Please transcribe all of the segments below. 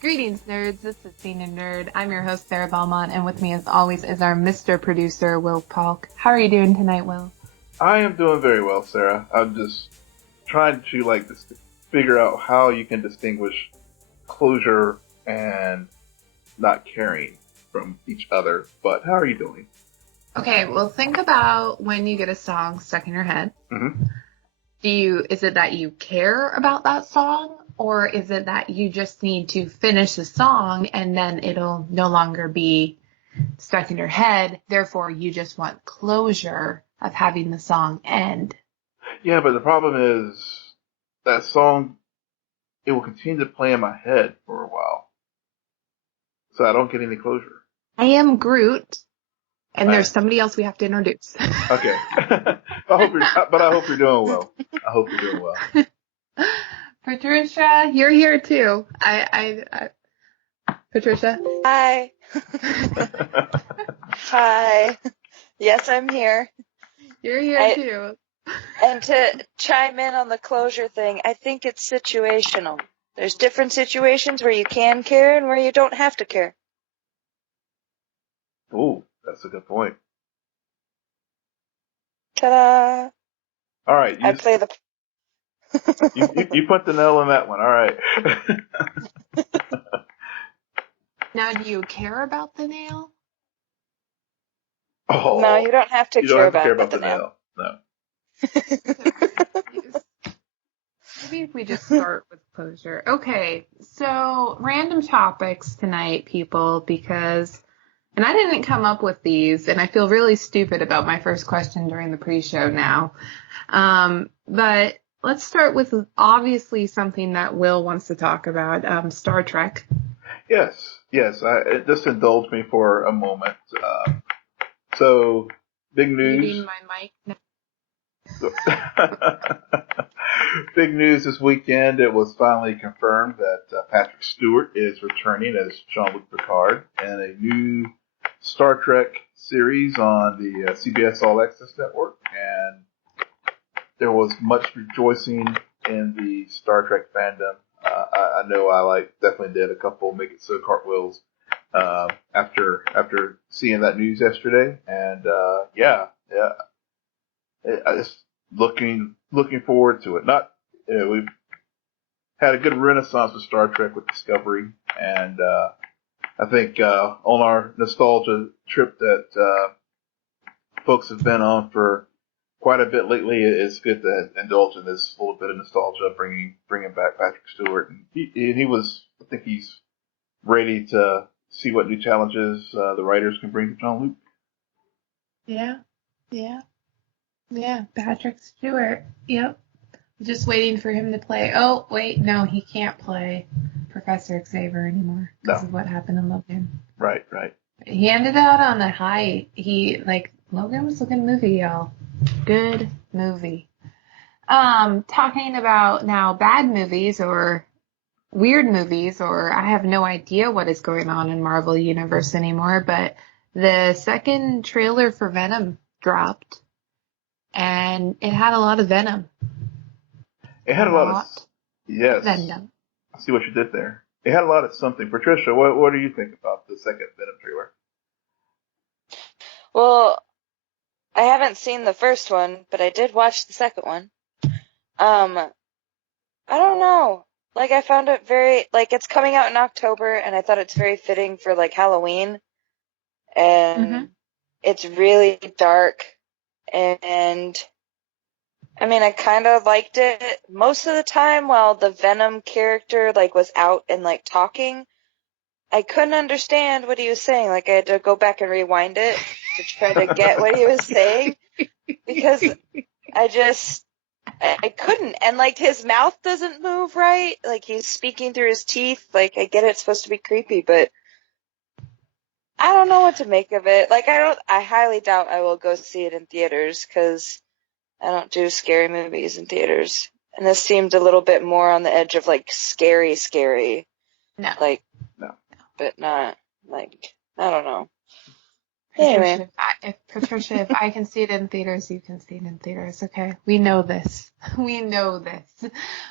Greetings, nerds. This is Senior Nerd. I'm your host, Sarah Belmont, and with me, as always, is our Mr. Producer, Will Polk. How are you doing tonight, Will? I am doing very well, Sarah. I'm just trying to figure out how you can distinguish closure and not caring from each other. But how are you doing? Okay, well, think about when you get a song stuck in your head. Mm-hmm. Is it that you care about that song, or is it that you just need to finish the song and then it'll no longer be stuck in your head, therefore you just want closure of having the song end? Yeah, but the problem is that song, it will continue to play in my head for a while. So I don't get any closure. I am Groot, and there's somebody else we have to introduce. Okay. I hope you're doing well. I hope you're doing well. Patricia, you're here too. Patricia. Hi. Hi. Yes, I'm here. You're here too. And to chime in on the closure thing, I think it's situational. There's different situations where you can care and where you don't have to care. Ooh, that's a good point. Ta-da! All right. I play the... you put the nail in that one. All right. Now, do you care about the nail? Oh, no, you don't have to you don't care have to care about the nail. No. Maybe if we just start with closure. Okay, so random topics tonight, people, and I didn't come up with these, and I feel really stupid about my first question during the pre-show now. But let's start with obviously something that Will wants to talk about, Star Trek. Yes. Just indulge me for a moment. So, big news. Muting my mic now. Big news this weekend. It was finally confirmed that Patrick Stewart is returning as Jean-Luc Picard in a new Star Trek series on the CBS All Access Network, and there was much rejoicing in the Star Trek fandom. I know I definitely did a couple make it so cartwheels after seeing that news yesterday, and I just looking forward to it. We've had a good renaissance with Star Trek with Discovery, and I think on our nostalgia trip that folks have been on for quite a bit lately, it's good to indulge in this little bit of nostalgia, bringing back Patrick Stewart, and he was. I think he's ready to see what new challenges the writers can bring to Jean-Luc. Yeah, Patrick Stewart. Yep. Just waiting for him to play. Oh, wait, no, he can't play Professor Xavier anymore because of what happened in Logan. Right. He ended out on a high. Logan was a good movie, y'all. Good movie. Talking about now bad movies or weird movies, or I have no idea what is going on in Marvel Universe anymore, but the second trailer for Venom dropped, and it had a lot of Venom. It had a lot of yes. Venom. I see what you did there. It had a lot of something. Patricia, what do you think about the second Venom trailer? Well, I haven't seen the first one, but I did watch the second one. I don't know. I found it very, it's coming out in October, and I thought it's very fitting for, Halloween. And It's really dark. And, I kind of liked it most of the time while the Venom character, was out and, talking. I couldn't understand what he was saying. I had to go back and rewind it to try to get what he was saying because I couldn't. And, his mouth doesn't move right. He's speaking through his teeth. I get it's supposed to be creepy, but I don't know what to make of it. I highly doubt I will go see it in theaters because I don't do scary movies in theaters. And this seemed a little bit more on the edge of, scary. No. No. But not, I don't know. Patricia, anyway. If I can see it in theaters, you can see it in theaters, okay? We know this.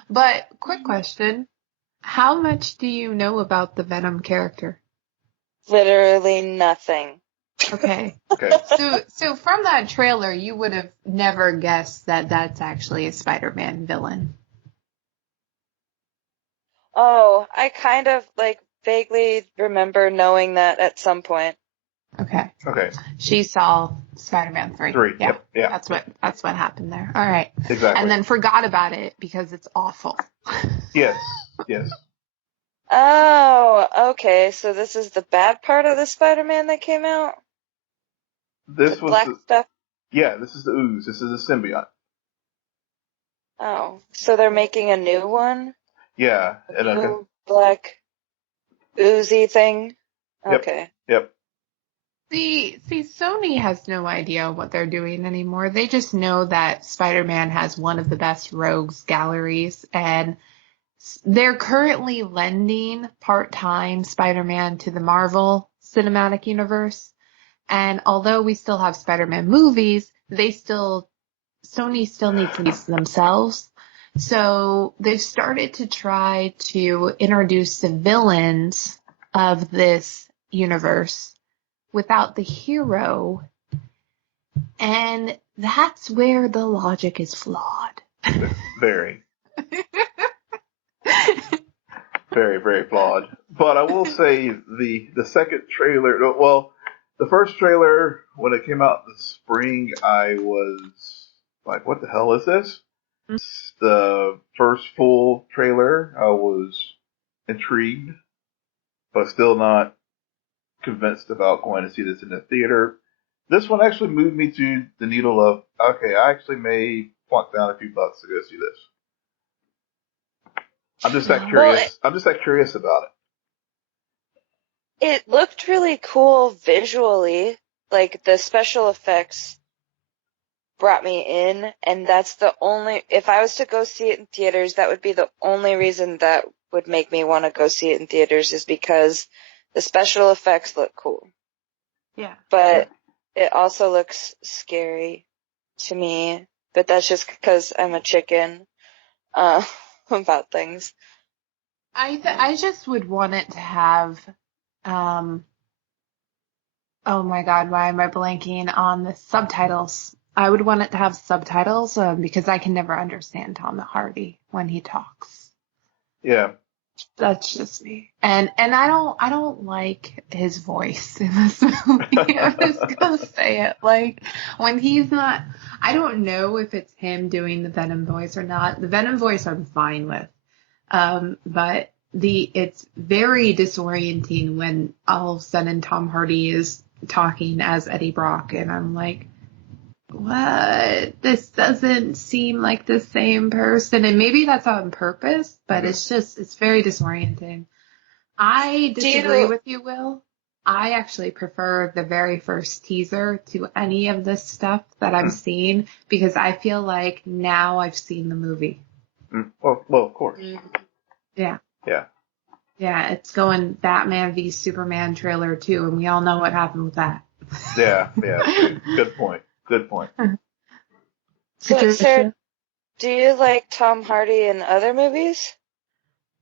But, quick question. How much do you know about the Venom character? Literally nothing. Okay. Okay. So from that trailer, you would have never guessed that that's actually a Spider-Man villain. Oh, I kind of like vaguely remember knowing that at some point. Okay. Okay. She saw Spider-Man 3. 3. Yeah. Yep. Yeah. That's what happened there. All right. Exactly. And then forgot about it because it's awful. Yes. Yes. Oh, okay. So this is the bad part of the Spider-Man that came out? This The was black stuff? Yeah, this is the ooze. This is the symbiote. Oh, so they're making a new one? Yeah. A And new black oozy thing? Yep. Okay. Yep. See, Sony has no idea what they're doing anymore. They just know that Spider-Man has one of the best rogues galleries, and they're currently lending part-time Spider-Man to the Marvel Cinematic Universe. And although we still have Spider-Man movies, Sony still needs to use themselves. So they've started to try to introduce the villains of this universe without the hero. And that's where the logic is flawed. Very. Very, very flawed. But I will say the second trailer, well, the first trailer, when it came out in the spring, I was like, what the hell is this? The first full trailer, I was intrigued, but still not convinced about going to see this in the theater. This one actually moved me to the needle of, okay, I actually may plunk down a few bucks to go see this. I'm just that curious. I'm just that curious about it. It looked really cool visually. Like, the special effects brought me in, and that's the only, if I was to go see it in theaters, that would be the only reason that would make me want to go see it in theaters, is because the special effects look cool. Yeah. But it also looks scary to me, but that's just because I'm a chicken, about things. I just would want it to have, oh my God, why am I blanking on the subtitles? I would want it to have subtitles because I can never understand Tom Hardy when he talks. Yeah. That's just me. And I don't like his voice in this movie. I'm just gonna say it. Like, when he's not, I don't know if it's him doing the Venom voice or not. The Venom voice I'm fine with. But it's very disorienting when all of a sudden Tom Hardy is talking as Eddie Brock, and I'm like, what? This doesn't seem like the same person. And maybe that's on purpose, but it's very disorienting. I disagree with you, Will. I actually prefer the very first teaser to any of this stuff that I'm seeing, because I feel like now I've seen the movie. Well, of course. Yeah. Yeah. Yeah, it's going Batman v Superman trailer too, and we all know what happened with that. Yeah. Good point. So, Sarah, do you like Tom Hardy in other movies?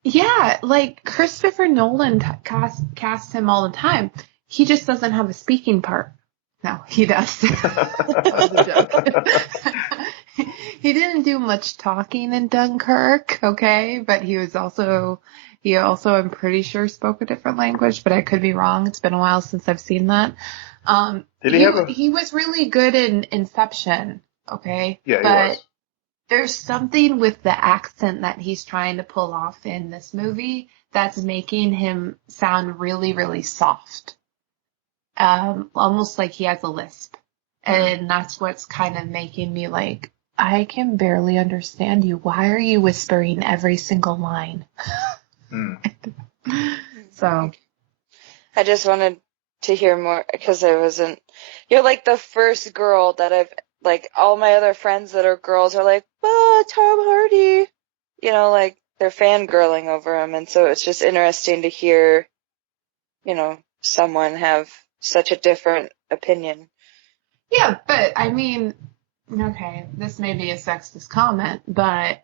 Yeah, like Christopher Nolan casts him all the time. He just doesn't have a speaking part. No, he does. That was a joke. He didn't do much talking in Dunkirk, okay, but he also, I'm pretty sure, spoke a different language, but I could be wrong. It's been a while since I've seen that. He was really good in Inception, okay? Yeah, he but was. There's something with the accent that he's trying to pull off in this movie that's making him sound really, really soft. Almost like he has a lisp. And that's what's kind of making me like, I can barely understand you. Why are you whispering every single line? So. I just wanted to hear more, because you're like the first girl that like, all my other friends that are girls are like, oh, Tom Hardy. You know, like, they're fangirling over him, and so it's just interesting to hear, someone have such a different opinion. Yeah, but I mean, okay, this may be a sexist comment, but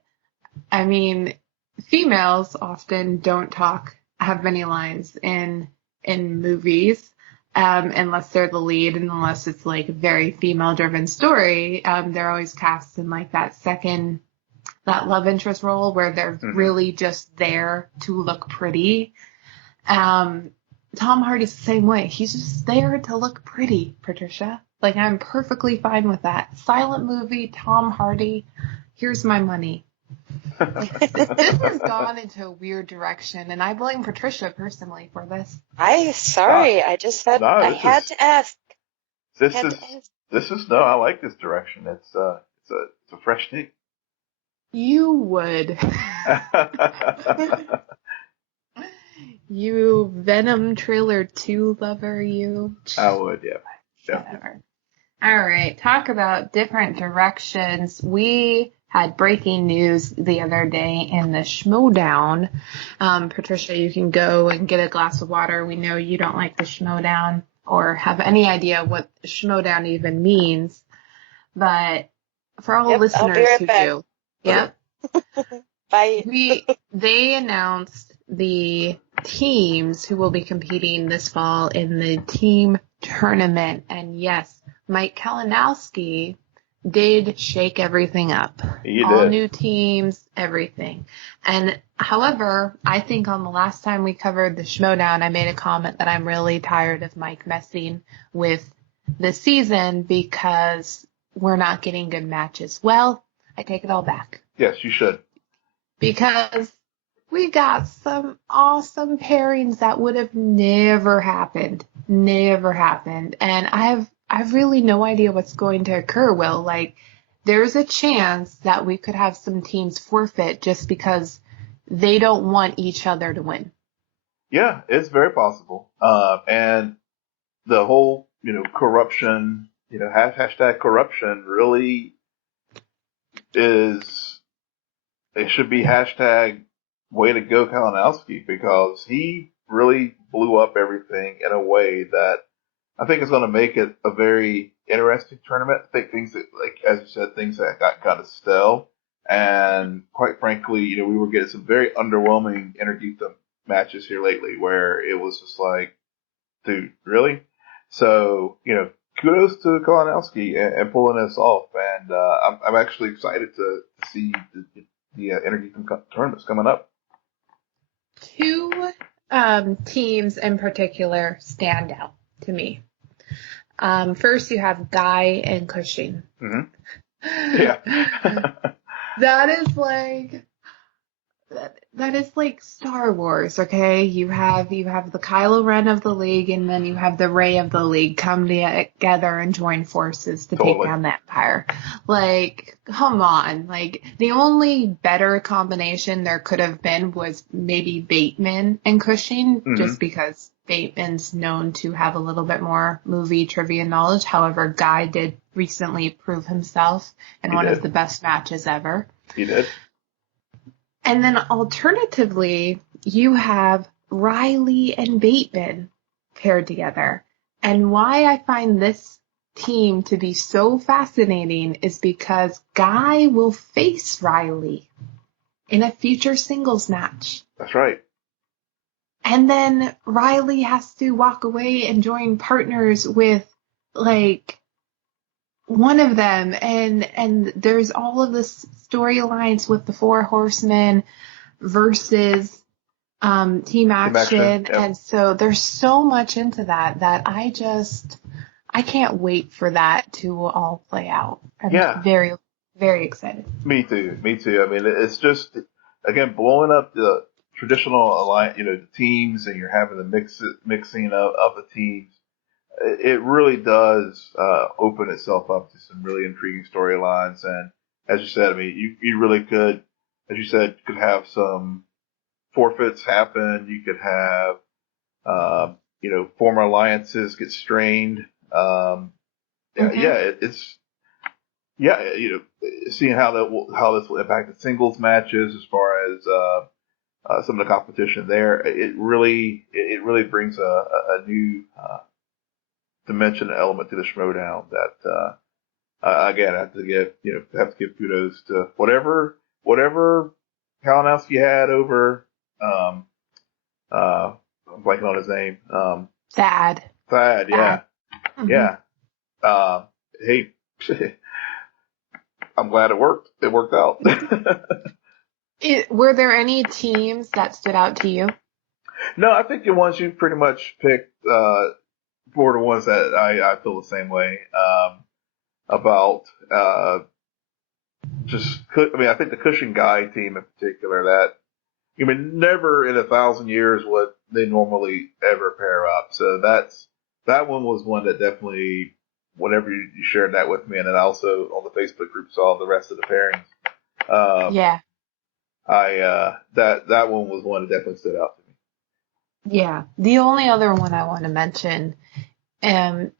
I mean, females often don't have many lines in movies, unless they're the lead and unless it's like a very female driven story. They're always cast in like that love interest role where they're really just there to look pretty. Tom Hardy's the same way. He's just there to look pretty, Patricia. Like, I'm perfectly fine with that. Silent movie, Tom Hardy, here's my money. Like, this has gone into a weird direction, and I blame Patricia personally for this. Sorry, I just had, had to ask. I like this direction. It's a fresh take. You would. You Venom trailer 2 lover, you. I would, yeah. Whatever. All right, talk about different directions. We had breaking news the other day in the Schmoedown. Patricia, you can go and get a glass of water. We know you don't like the Schmoedown or have any idea what Schmoedown even means. But for all listeners who do. Yep. Bye. They announced the teams who will be competing this fall in the team tournament. And yes, Mike Kalinowski did shake everything up. All new teams, everything. And however, I think on the last time we covered the Schmoedown, I made a comment that I'm really tired of Mike messing with the season because we're not getting good matches. Well, I take it all back. Yes, you should. Because we got some awesome pairings that would have never happened. Never happened. And I have really no idea what's going to occur, Will. Like, there's a chance that we could have some teams forfeit just because they don't want each other to win. Yeah, it's very possible. And the whole, corruption, hashtag corruption really it should be hashtag way to go Kalinowski, because he really blew up everything in a way that I think is going to make it a very interesting tournament. I think things that, like, as you said, things that got kind of stale. And quite frankly, we were getting some very underwhelming Intergeekdom matches here lately where it was just like, dude, really? So, kudos to Kalinowski and pulling this off. And I'm actually excited to see the Intergeekdom tournaments coming up. 2 teams in particular stand out to me. First, you have Guy and Cushing. Mm-hmm. Yeah. That is like Star Wars, okay? You have the Kylo Ren of the League, and then you have the Rey of the League come together and join forces to take down the Empire. Like, come on. Like, the only better combination there could have been was maybe Bateman and Cushing, just because Bateman's known to have a little bit more movie trivia knowledge. However, Guy did recently prove himself in one of the best matches ever. He did. And then alternatively, you have Riley and Bateman paired together. And why I find this team to be so fascinating is because Guy will face Riley in a future singles match. That's right. And then Riley has to walk away and join partners with, like, one of them, and there's all of this storylines with the 4 Horsemen versus Team Action, yep. And so there's so much into that I can't wait for that to all play out. I'm very, very excited. Me too. I mean, it's just, again, blowing up the traditional alliance, the teams, and you're having the mixing of the teams. It really does open itself up to some really intriguing storylines. And as you said, I mean, you really could, as you said, could have some forfeits happen. You could have, former alliances get strained. Seeing how this will impact the singles matches as far as some of the competition there. It really brings a new dimension and element to the Schmoedown that again I have to give kudos to whatever Kalinowski you had over, I'm blanking on his name. Thad. Thad, yeah. Mm-hmm. Yeah. Hey, I'm glad it worked. It worked out. Were there any teams that stood out to you? No, I think the ones you pretty much picked, were the ones that I feel the same way, about, I think the Cushing Guy team in particular, never in 1,000 years would they normally ever pair up. So that one was one that definitely, whenever you shared that with me, and then I also on the Facebook group saw the rest of the pairings. Yeah. That one was one that definitely stood out to me. Yeah. The only other one I want to mention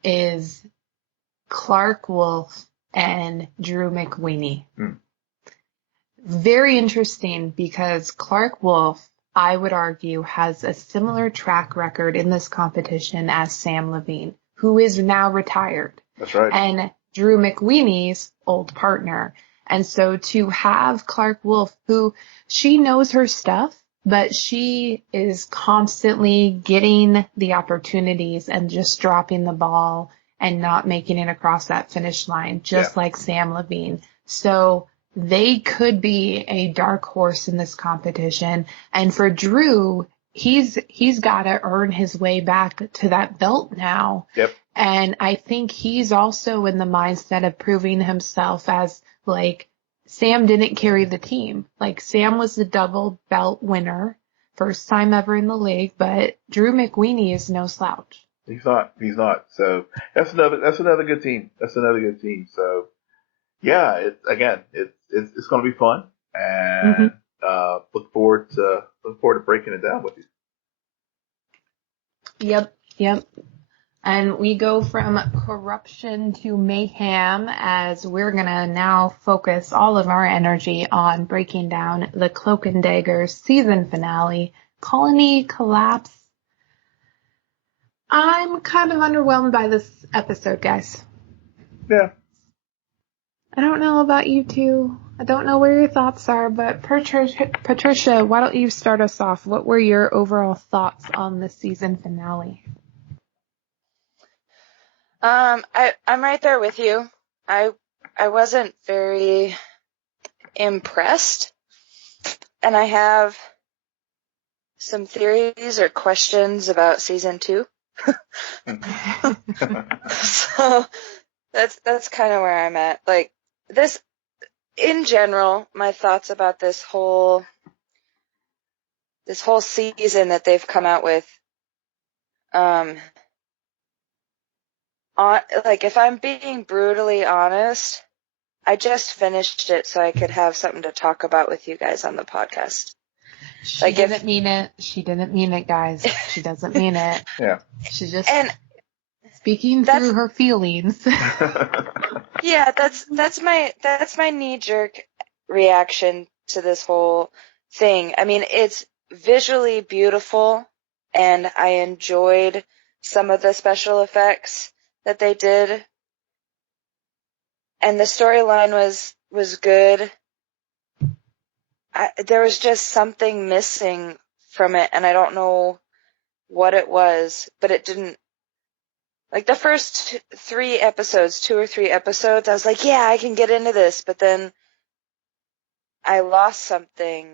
is Clark Wolf and Drew McWeeny. Very interesting because Clark Wolf, I would argue, has a similar track record in this competition as Sam Levine, who is now retired. That's right. And Drew McWeeny's old partner. And so to have Clark Wolf, who she knows her stuff, but she is constantly getting the opportunities and just dropping the ball and not making it across that finish line, just like Sam Levine. So they could be a dark horse in this competition. And for Drew, he's got to earn his way back to that belt now. Yep. And I think he's also in the mindset of proving himself as, like, Sam didn't carry the team. Like, Sam was the double belt winner, first time ever in the league, but Drew McWeeny is no slouch. He's not. So that's another good team. So yeah, it's going to be fun, and look forward to breaking it down with you. Yep. And we go from corruption to mayhem as we're going to now focus all of our energy on breaking down the Cloak and Dagger season finale, Colony Collapse. I'm kind of underwhelmed by this episode, guys. Yeah. I don't know about you two. I don't know where your thoughts are, but Patricia, why don't you start us off? What were your overall thoughts on the season finale? I'm right there with you. I wasn't very impressed, and I have some theories or questions about season 2. So that's kind of where I'm at. Like, this, in general, my thoughts about this whole season that they've come out with, like, if I'm being brutally honest, I just finished it so I could have something to talk about with you guys on the podcast. She didn't mean it. She didn't mean it, guys. She doesn't mean it. Yeah. She's just speaking through her feelings. Yeah, that's my knee-jerk reaction to this whole thing. I mean, it's visually beautiful, and I enjoyed some of the special effects that they did, and the storyline was good. There was just something missing from it, and I don't know what it was, but it didn't. Like, the first 2 or 3 episodes, I was like, yeah, I can get into this, but then I lost something,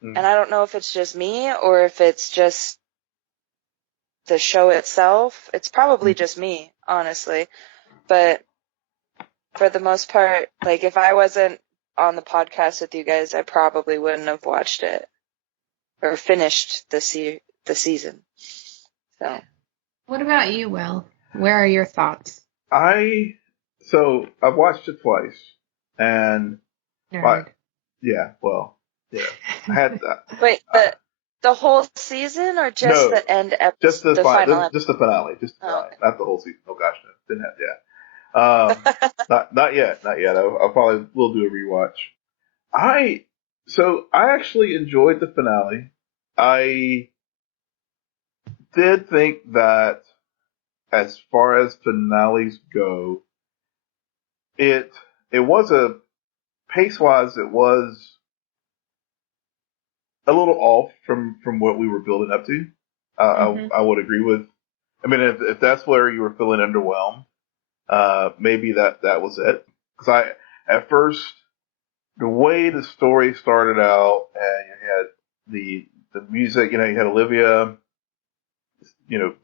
and I don't know if it's just me or if it's just the show itself. It's probably just me, honestly, but for the most part, like, if I wasn't on the podcast with you guys, I probably wouldn't have watched it or finished the season. So, what about you, Will? Where are your thoughts? I've watched it twice, and I had wait, the whole season or just the end episode? Just the final episode? Just the finale. Okay. Not the whole season. Oh gosh, no, didn't have not yet. I probably will do a rewatch. I actually enjoyed the finale. I did think that, as far as finales go, it was pace wise, it was a little off from what we were building up to. I would agree with. I mean, if that's where you were feeling underwhelmed, maybe that was it. Because at first, the way the story started out, and you had the music, you had Olivia,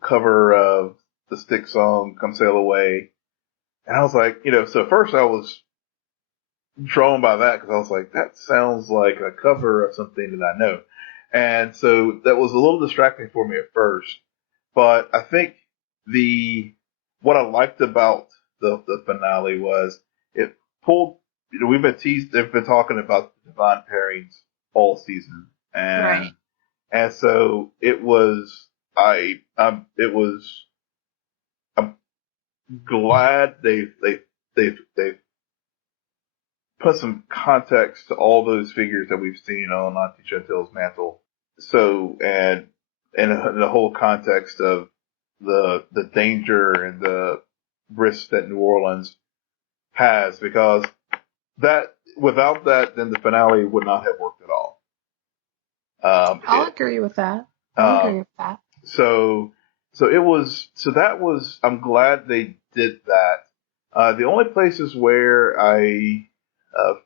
cover of the Styx song, Come Sail Away. And I was like, so at first I was drawn by that because I was like, that sounds like a cover of something that I know. And so that was a little distracting for me at first. But I think what I liked about the finale was it pulled, they've been talking about the divine pairings all season. And so it was, I'm glad they've put some context to all those figures that we've seen on Auntie Chantel's mantle. So, and the whole context of the danger and the risks that New Orleans has, because without that, then the finale would not have worked at all. I'll agree with that. So that was, I'm glad they did that. The only places where I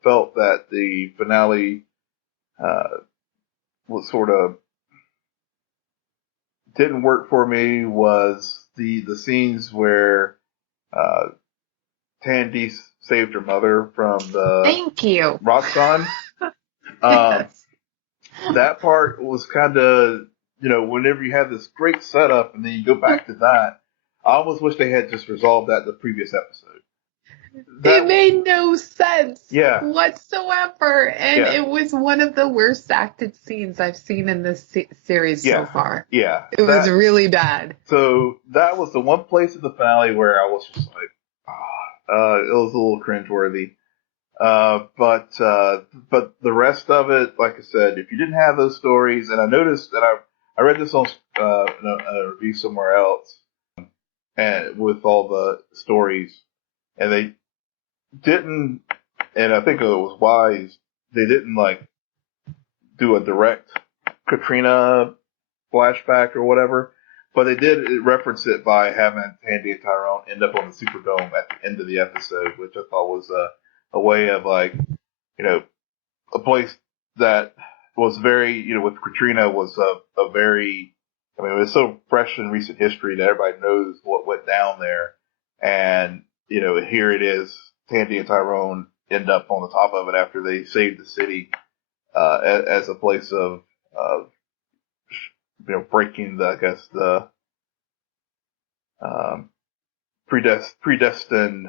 felt that the finale was sort of didn't work for me was the scenes where Tandy saved her mother from the Thank you. Roxxon. Yes. That part was kind of, whenever you have this great setup and then you go back to that, I almost wish they had just resolved that in the previous episode. It made no sense whatsoever, and it was one of the worst acted scenes I've seen in this series so far. Yeah. It was really bad. So that was the one place in the finale where I was just like, it was a little cringeworthy. But the rest of it, like I said, if you didn't have those stories, and I noticed that I read this on in a review somewhere else, and with all the stories, and they didn't, and I think it was wise, they didn't do a direct Katrina flashback or whatever, but they did reference it by having Tandy and Tyrone end up on the Superdome at the end of the episode, which I thought was a way of a place that was very, with Katrina was a very, it was so fresh in recent history that everybody knows what went down there. And, here it is, Tandy and Tyrone end up on the top of it after they saved the city, as a place of, breaking the predestined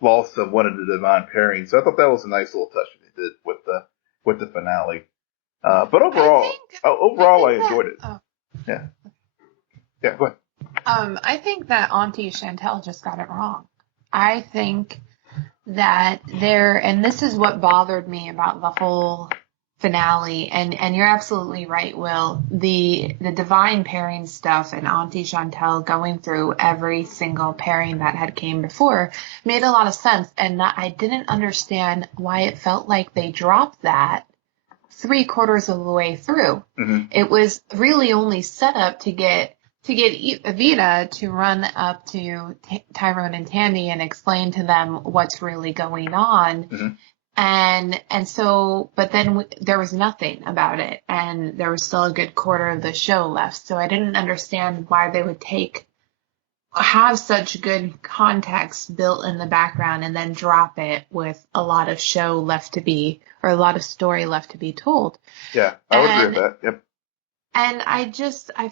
loss of one of the divine pairings. So I thought that was a nice little touch that they did with the finale. But overall, I enjoyed it. Oh. Yeah. Yeah, go ahead. I think that Auntie Chantel just got it wrong. I think that and this is what bothered me about the whole finale, and you're absolutely right, Will. The divine pairing stuff and Auntie Chantel going through every single pairing that had came before made a lot of sense, and that I didn't understand why it felt like they dropped that 3/4 of the way through. Mm-hmm. It was really only set up to get Evita to run up to Tyrone and Tandy and explain to them what's really going on. Mm-hmm. And so, but then there was nothing about it, and there was still a good quarter of the show left. So I didn't understand why they would have such good context built in the background and then drop it with a lot of show left to be, or a lot of story left to be told. Yeah, I would agree with that. Yep. And I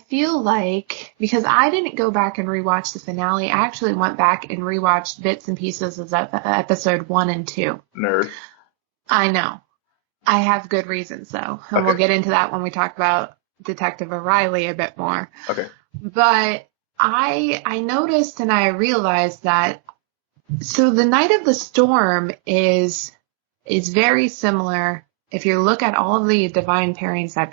feel like, because I didn't go back and rewatch the finale, I actually went back and rewatched bits and pieces of episode 1 and 2. Nerd. I know. I have good reasons, though. And we'll get into that when we talk about Detective O'Reilly a bit more. Okay. But I noticed and I realized that, so the Night of the Storm is very similar. If you look at all of the divine pairings that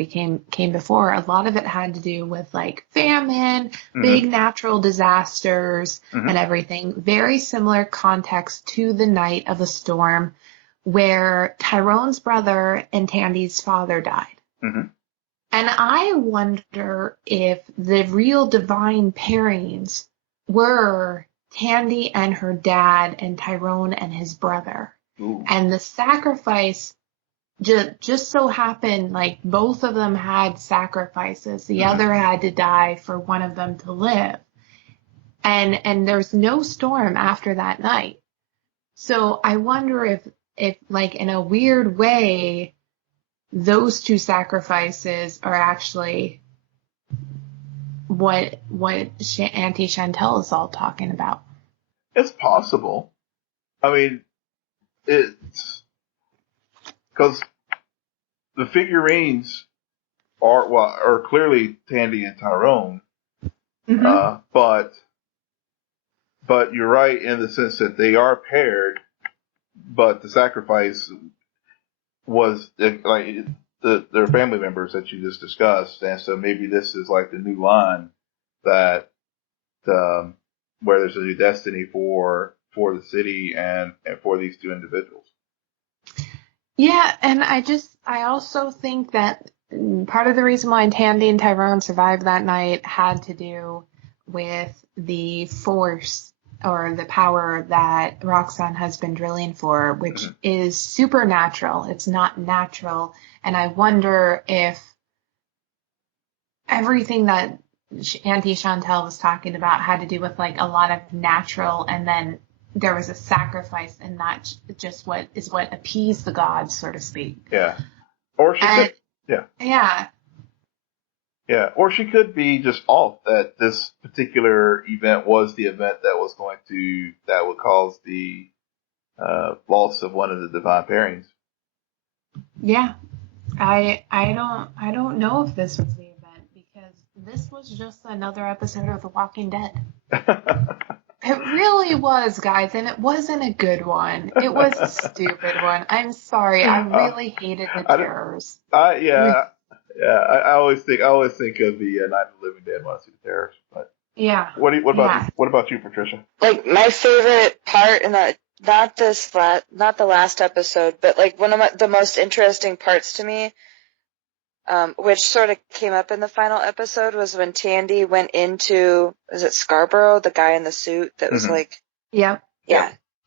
came before, a lot of it had to do with famine, mm-hmm. big natural disasters, mm-hmm. and everything. Very similar context to the Night of the Storm, where Tyrone's brother and Tandy's father died. Mm-hmm. And I wonder if the real divine pairings were Tandy and her dad and Tyrone and his brother. Ooh. And the sacrifice just so happened, like, both of them had sacrifices. The other had to die for one of them to live. And there's no storm after that night. So I wonder if like, in a weird way, those two sacrifices are actually what Auntie Chantel is all talking about. It's possible. I mean, it's because the figurines are clearly Tandy and Tyrone, but you're right in the sense that they are paired, but the sacrifice was like their family members that you just discussed, and so maybe this is like the new line that where there's a new destiny for the city and for these two individuals. Yeah, and I also think that part of the reason why Tandy and Tyrone survived that night had to do with the force or the power that Roxanne has been drilling for, which is supernatural. It's not natural. And I wonder if everything that Auntie Chantel was talking about had to do with like a lot of natural, and then there was a sacrifice, and that's just what appeased the gods, so to speak. Yeah. Or she could, yeah. Yeah. Yeah, or she could be just off that this particular event was the event that would cause the loss of one of the divine pairings. Yeah, I don't know if this was the event, because this was just another episode of The Walking Dead. It really was, guys, and it wasn't a good one. It was a stupid one. I'm sorry, I really hated the terrors. I always think of the Night of the Living Dead when I see the terrors. But yeah. What about you, Patricia? Like, my favorite part in that, not the last episode, but like one of the most interesting parts to me, which sort of came up in the final episode, was when Tandy went into, is it Scarborough, the guy in the suit that was like, yeah.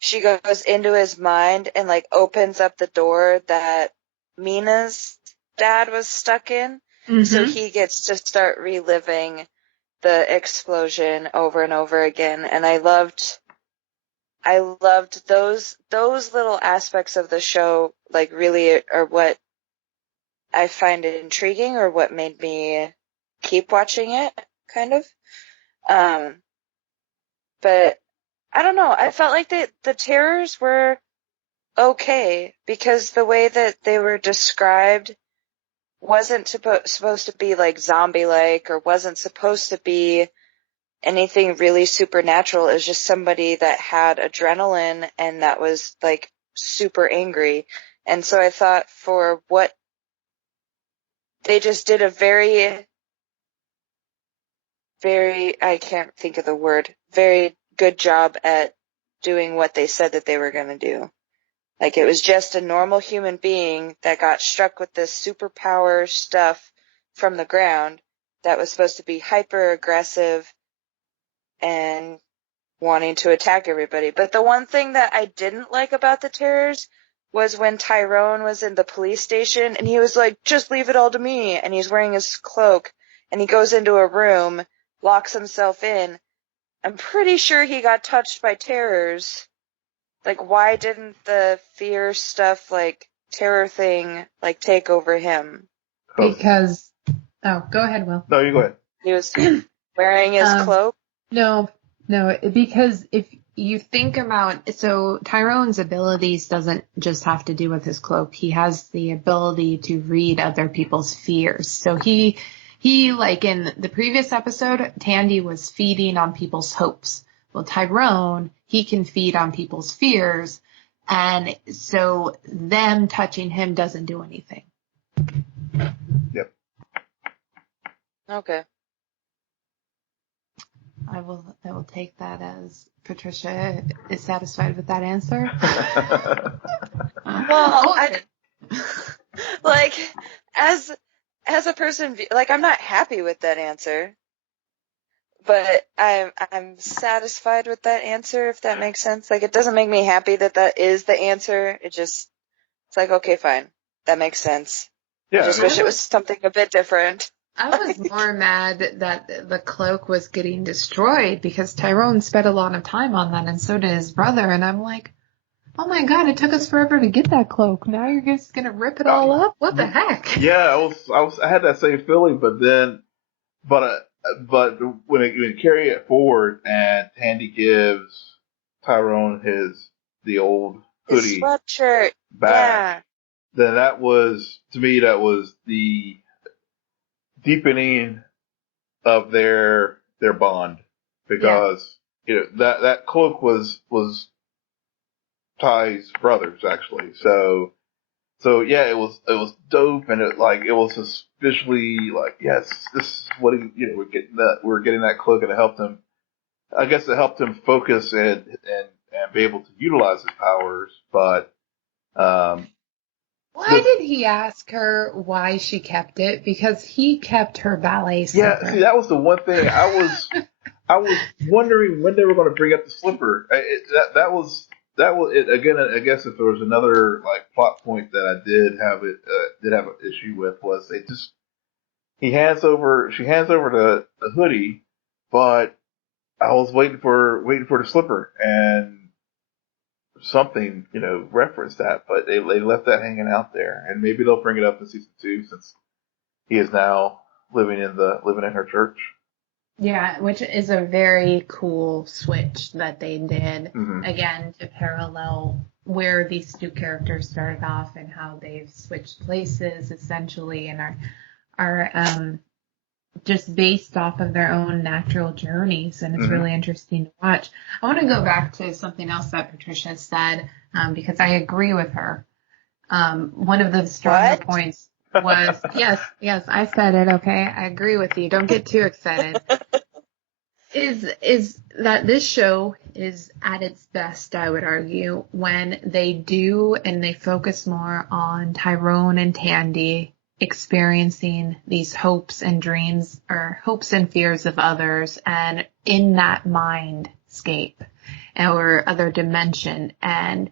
She goes into his mind and like opens up the door that Mina's dad was stuck in. So he gets to start reliving the explosion over and over again. And I loved those little aspects of the show, like, really are what I find intriguing, or what made me keep watching it, kind of. But I don't know. I felt like the terrors were okay, because the way that they were described wasn't supposed to be like zombie-like, or wasn't supposed to be anything really supernatural. It was just somebody that had adrenaline and that was like super angry. And so I thought, for what they just did, a very, very, I can't think of the word, very good job at doing what they said that they were going to do. Like, it was just a normal human being that got struck with this superpower stuff from the ground that was supposed to be hyper aggressive and wanting to attack everybody. But the one thing that I didn't like about the terrors was when Tyrone was in the police station and he was like, just leave it all to me. And he's wearing his cloak and he goes into a room, locks himself in. I'm pretty sure he got touched by terrors. Like, why didn't the fear stuff, like, terror thing, like, take over him? Because, go ahead, Will. No, you go ahead. He was wearing his cloak? No, because if you think about, so Tyrone's abilities doesn't just have to do with his cloak. He has the ability to read other people's fears. So he, like in the previous episode, Tandy was feeding on people's hopes. Well, Tyrone, he can feed on people's fears, and so them touching him doesn't do anything. Yep. Okay. I will take that as Patricia is satisfied with that answer. Well, like, as a person, like, I'm not happy with that answer, but I'm satisfied with that answer, if that makes sense. Like, it doesn't make me happy that is the answer. It's like, okay, fine. That makes sense. Yeah, I just wish it was something a bit different. I was more mad that the cloak was getting destroyed because Tyrone spent a lot of time on that, and so did his brother. And I'm like, oh my god, it took us forever to get that cloak. Now you're just gonna rip it all up? What the heck? Yeah, I had that same feeling, but when you carry it forward and Tandy gives Tyrone the old hoodie His sweatshirt. back, Yeah. then that was the deepening of their bond, because that cloak was Ty's brother's, actually. So yeah, it was dope, and it was officially like, yes, this is what we're getting that cloak, and it helped him. I guess it helped him focus and be able to utilize his powers. But why did he ask her why she kept it? Because he kept her ballet slipper. Yeah, see, that was the one thing I was wondering when they were going to bring up the slipper. That was it again. I guess if there was another plot point that I did have an issue with, was she hands over the hoodie, but I was waiting for the slipper, and something referenced that, but they left that hanging out there, and maybe they'll bring it up in season 2, since he is now living in her church. Yeah, which is a very cool switch that they did, Mm-hmm. again, to parallel where these two characters started off and how they've switched places, essentially, and are just based off of their own natural journeys, and it's Mm-hmm. really interesting to watch. I want to go back to something else that Patricia said, because I agree with her. One of the stronger points was, yes, I said it, okay? I agree with you. Don't get too excited. Is that this show is at its best, I would argue, when they do and they focus more on Tyrone and Tandy experiencing these hopes and dreams, or hopes and fears of others, and in that mindscape or other dimension. And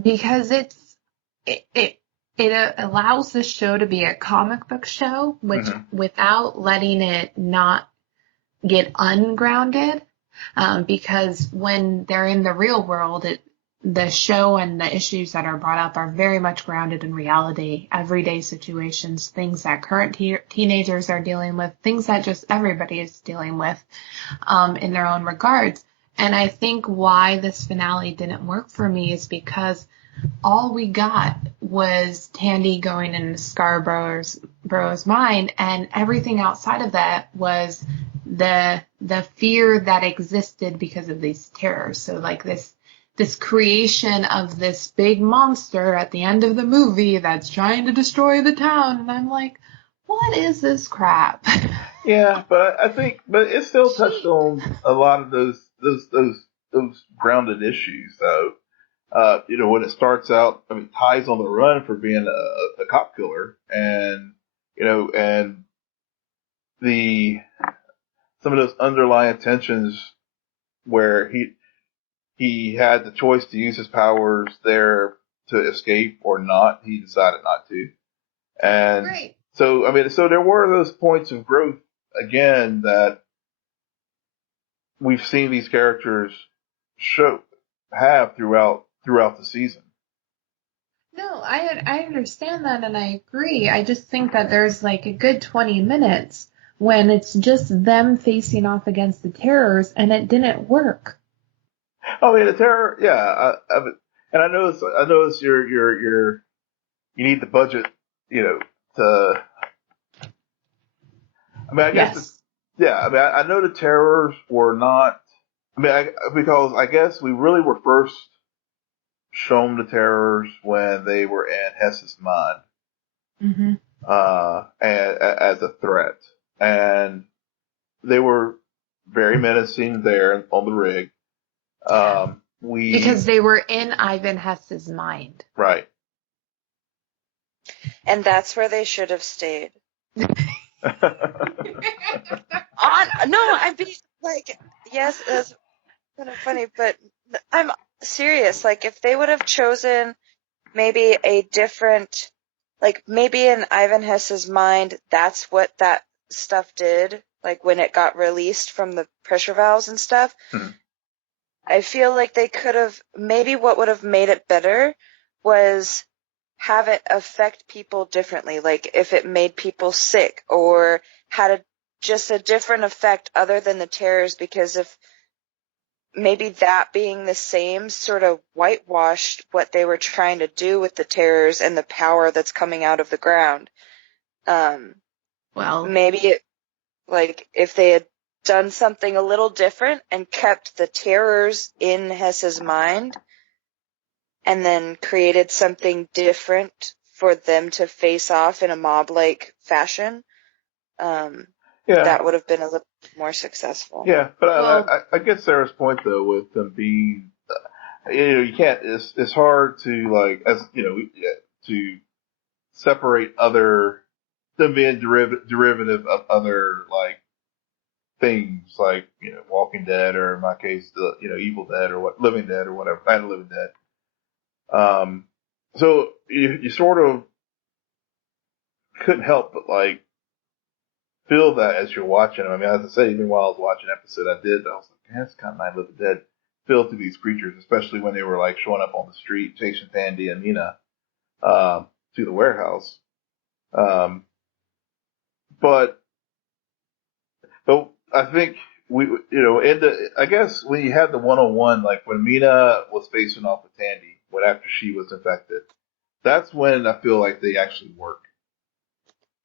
because it allows the show to be a comic book show, which Mm-hmm. without letting it not get ungrounded, because when they're in the real world, the show and the issues that are brought up are very much grounded in reality, everyday situations, things that current teenagers are dealing with, things that just everybody is dealing with in their own regards. And I think why this finale didn't work for me is because all we got was Tandy going into Scarborough's mind, and everything outside of that was the fear that existed because of these terrors. So this creation of this big monster at the end of the movie that's trying to destroy the town, and I'm like, what is this crap? Yeah, but I think, it still touched on a lot of those grounded issues, though. When it starts out, Ty's on the run for being a cop killer, and and some of those underlying tensions where he had the choice to use his powers there to escape or not. He decided not to, and Right. so there were those points of growth again that we've seen these characters have throughout the season. No, I understand that, and I agree. I just think that there's like a good 20 minutes when it's just them facing off against the terrors, and it didn't work. The terror, yeah. And I notice you need the budget, to. I guess. Yes. I know the terrors were not. Because I guess we really were first shown the terrors when they were in Hess's mind, Mm-hmm. as a threat, and they were very menacing there on the rig. Because they were in Ivan Hess's mind. Right. And that's where they should have stayed. I'd be like, yes, that's kind of funny, but I'm serious. Like, if they would have chosen maybe a different, like, maybe in Ivan Hess's mind, that's what that stuff did, like, when it got released from the pressure valves and stuff. I feel like they could have, maybe what would have made it better was have it affect people differently. Like, if it made people sick or had just a different effect other than the terrors, because if maybe that being the same sort of whitewashed what they were trying to do with the terrors and the power that's coming out of the ground. Well, Maybe it, like, if they had done something a little different and kept the terrors in Hess's mind and then created something different for them to face off in a mob-like fashion, that would have been a little more successful. Yeah, but I get Sarah's point though with them being, you can't. It's hard to like to separate them being derivative of other like things like Walking Dead or in my case the Evil Dead or Living Dead or whatever, Night of the Living Dead. So you sort of couldn't help but like feel that as you're watching them. I mean, as I say, even while I was watching the episode, I was like, man, it's kind of Night of the Living Dead feel to these creatures, especially when they were like showing up on the street, chasing Tandy and Mina to the warehouse. But I think I guess when you had the 101, like when Mina was facing off with Tandy, after she was infected, that's when I feel like they actually work.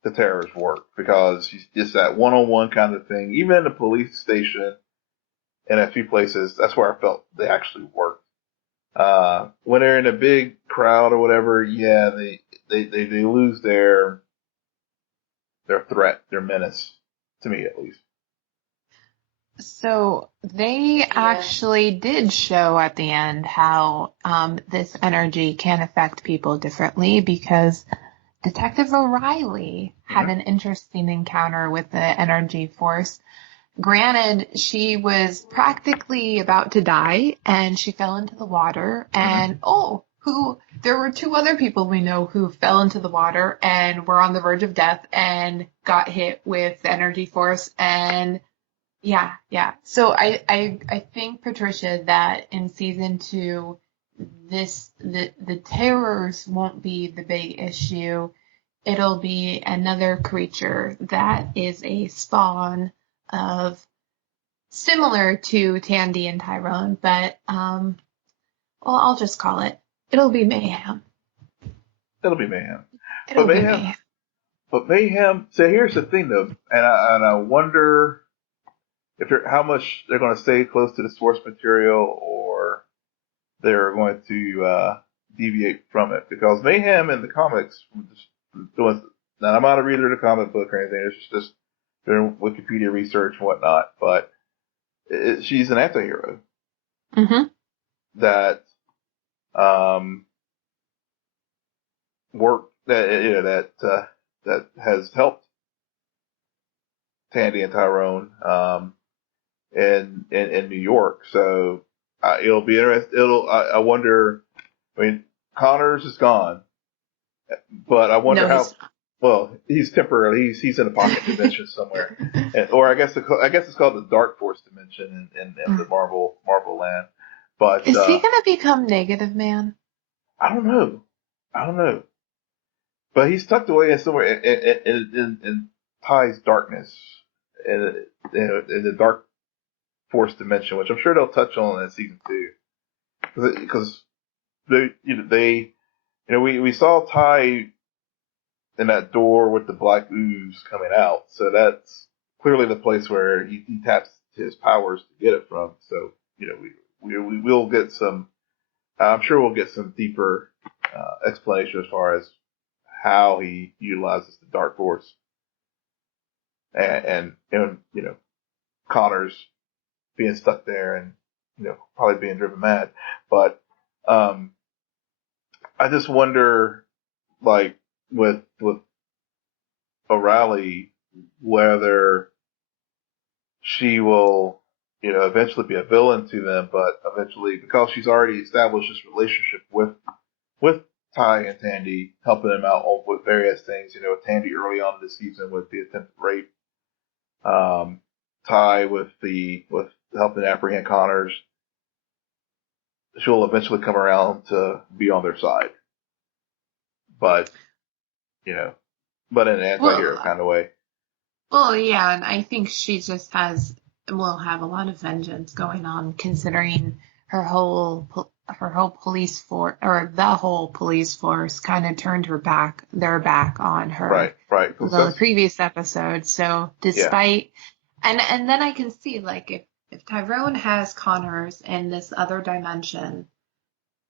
The terrors work because it's that one-on-one kind of thing. Even in the police station and a few places, that's where I felt they actually worked. When they're in a big crowd or whatever, yeah, they lose their threat, their menace, to me at least. So they actually did show at the end how this energy can affect people differently because Detective O'Reilly had an interesting encounter with the energy force. Granted, she was practically about to die and she fell into the water and there were two other people we know who fell into the water and were on the verge of death and got hit with the energy force and yeah. So I think, Patricia, that in season 2 the terrors won't be the big issue. It'll be another creature that is a spawn of similar to Tandy and Tyrone, but I'll just call it'll be mayhem. It'll be mayhem. It'll be mayhem. But mayhem. So here's the thing, though, and I wonder how much they're going to stay close to the source material or they're going to deviate from it. Because mayhem in the comics, now I'm not a reader of the comic book or anything. It's just doing Wikipedia research and whatnot. But she's an anti-hero that that has helped Tandy and Tyrone in New York. So it'll be interesting. I wonder. I mean, Connors is gone, but I wonder how. Well, he's temporarily. He's in a pocket dimension somewhere, or I guess it's called the Dark Force dimension in the Marvel land. But is he going to become Negative Man? I don't know. But he's tucked away in somewhere in Ty's darkness, in the Dark Force dimension, which I'm sure they'll touch on in season 2, because we saw Ty in that door with the black ooze coming out, so that's clearly the place where he taps his powers to get it from. So we will get some. I'm sure we'll get some deeper explanation as far as how he utilizes the Dark Force, and Connors being stuck there and probably being driven mad. But I just wonder, like with O'Reilly, whether she will, eventually be a villain to them, but eventually, because she's already established this relationship with Ty and Tandy, helping them out with various things, with Tandy early on in the season with the attempted rape, Ty with helping apprehend Connors, she'll eventually come around to be on their side. But, but in an anti-hero kind of way. Well, yeah, and I think she just will have a lot of vengeance going on, considering her whole police force, or the whole police force, kind of turned their back on her. Right. The previous episode. So despite, and then I can see, like, if Tyrone has Connors in this other dimension,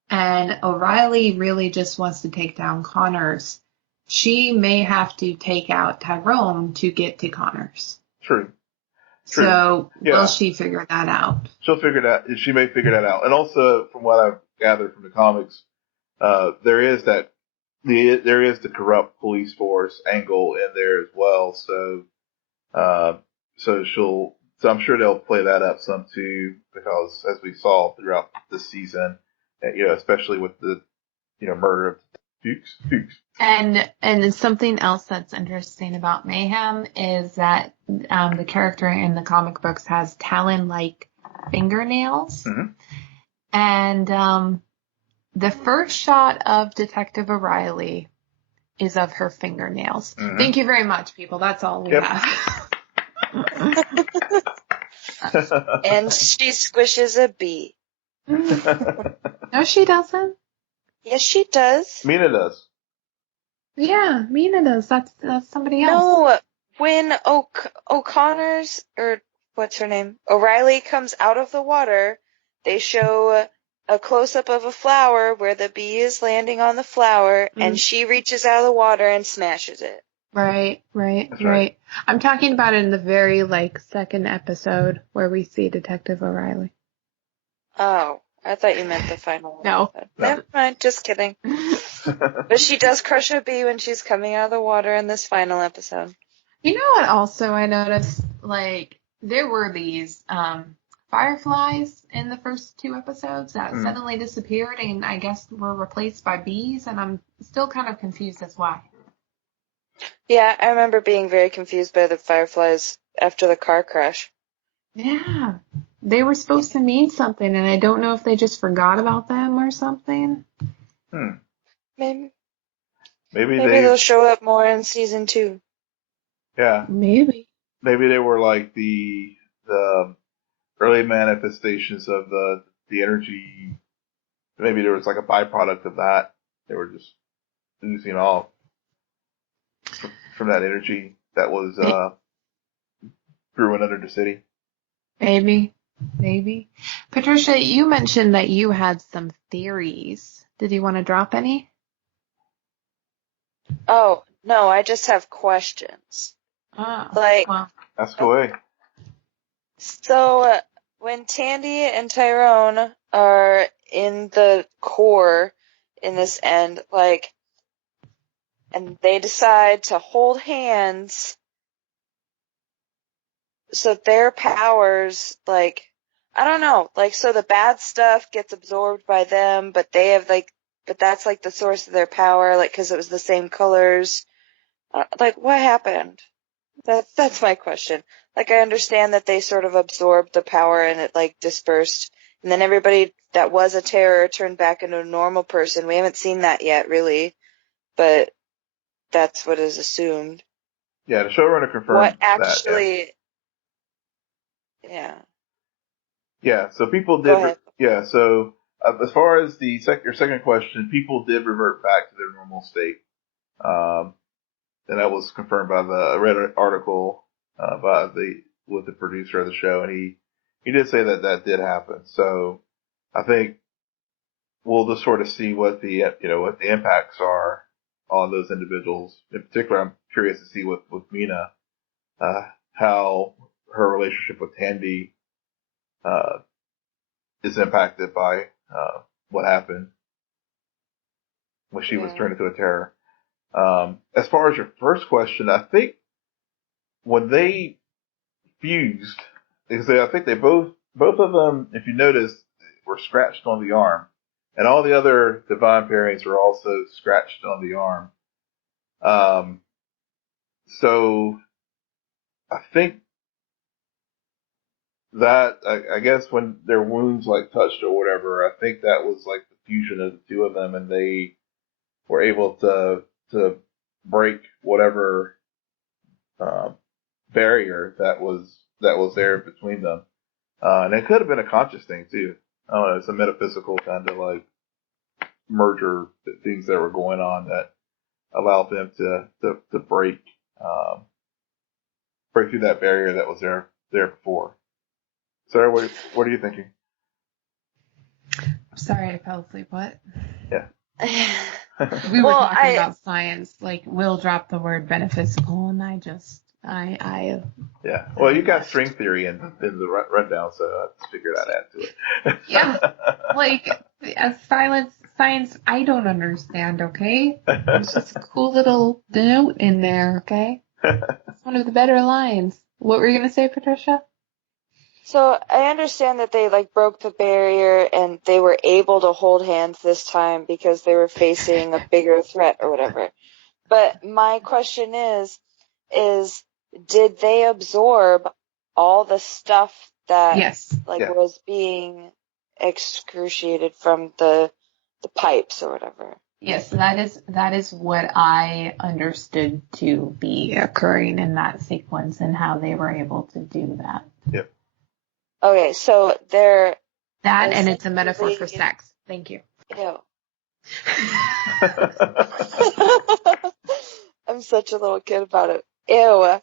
and O'Reilly really just wants to take down Connors, she may have to take out Tyrone to get to Connors. True. So will she figure that out? She may figure that out. And also, from what I've gathered from the comics, there is the corrupt police force angle in there as well. So I'm sure they'll play that up some too, because as we saw throughout the season, especially with the, murder of Fuchs. And something else that's interesting about Mayhem is that the character in the comic books has talon-like fingernails. Mm-hmm. And the first shot of Detective O'Reilly is of her fingernails. Mm-hmm. Thank you very much, people. That's all we have. And she squishes a bee. No, she doesn't. Yes, she does. Mina does. Yeah, Mina does. That's somebody else. No, when O'Connor's, or what's her name, O'Reilly comes out of the water, they show a close-up of a flower where the bee is landing on the flower, and she reaches out of the water and smashes it. Right. I'm talking about it in the very, second episode where we see Detective O'Reilly. Oh, I thought you meant the final one. No. Never mind, just kidding. But she does crush a bee when she's coming out of the water in this final episode. You know what also I noticed? There were these fireflies in the first 2 episodes that suddenly disappeared and I guess were replaced by bees, and I'm still kind of confused as why. Yeah, I remember being very confused by the fireflies after the car crash. Yeah. They were supposed to mean something, and I don't know if they just forgot about them or something. Maybe they'll show up more in season 2. Yeah. Maybe they were like the early manifestations of the energy. Maybe there was like a byproduct of that. They were just oozing off from that energy that was brewing under the city. Maybe. Patricia, you mentioned that you had some theories. Did you want to drop any? Oh, no, I just have questions. Ask away. So, when Tandy and Tyrone are in the core in this end, and they decide to hold hands, so their powers, I don't know, so the bad stuff gets absorbed by them, but they have, but that's, the source of their power, because it was the same colors. What happened? That's my question. I understand that they sort of absorbed the power and it, dispersed, and then everybody that was a terror turned back into a normal person. We haven't seen that yet, really, but that's what is assumed. Yeah, the showrunner confirmed what actually... that. Yeah. Yeah, so people did. Yeah, so as far as your second question, people did revert back to their normal state, and that was confirmed by I read an article with the producer of the show, and he did say that did happen. So I think we'll just sort of see what the impacts are on those individuals. In particular, I'm curious to see with Mina, how her relationship with Tandy is impacted by what happened when she was turned into a terror. As far as your first question, I think when they fused, because I think they both of them, if you notice, were scratched on the arm, and all the other divine pairings were also scratched on the arm. So I think that I guess when their wounds like touched or whatever, I think that was like the fusion of the two of them, and they were able to break whatever barrier that was there between them. And it could have been a conscious thing too. I don't know, it's a metaphysical kind of like merger things that were going on that allowed them to break through that barrier that was there before. Sarah, what are you thinking? Sorry, I fell asleep. What? Yeah. We were talking about science. Like, Will dropped the word metaphysical, and I Yeah. Well, you got string theory in the rundown, so I just figured I'd add to it. Yeah. Like, as science, I don't understand, okay? It's just a cool little note in there, okay? It's one of the better lines. What were you going to say, Patricia? So I understand that they like broke the barrier and they were able to hold hands this time because they were facing a bigger threat or whatever. But my question is did they absorb all the stuff that was being excruciated from the pipes or whatever? Yes, that is what I understood to be occurring in that sequence and how they were able to do that. Yep. Okay, so they're that, and it's a metaphor for sex. Thank you. Ew. I'm such a little kid about it. Ew.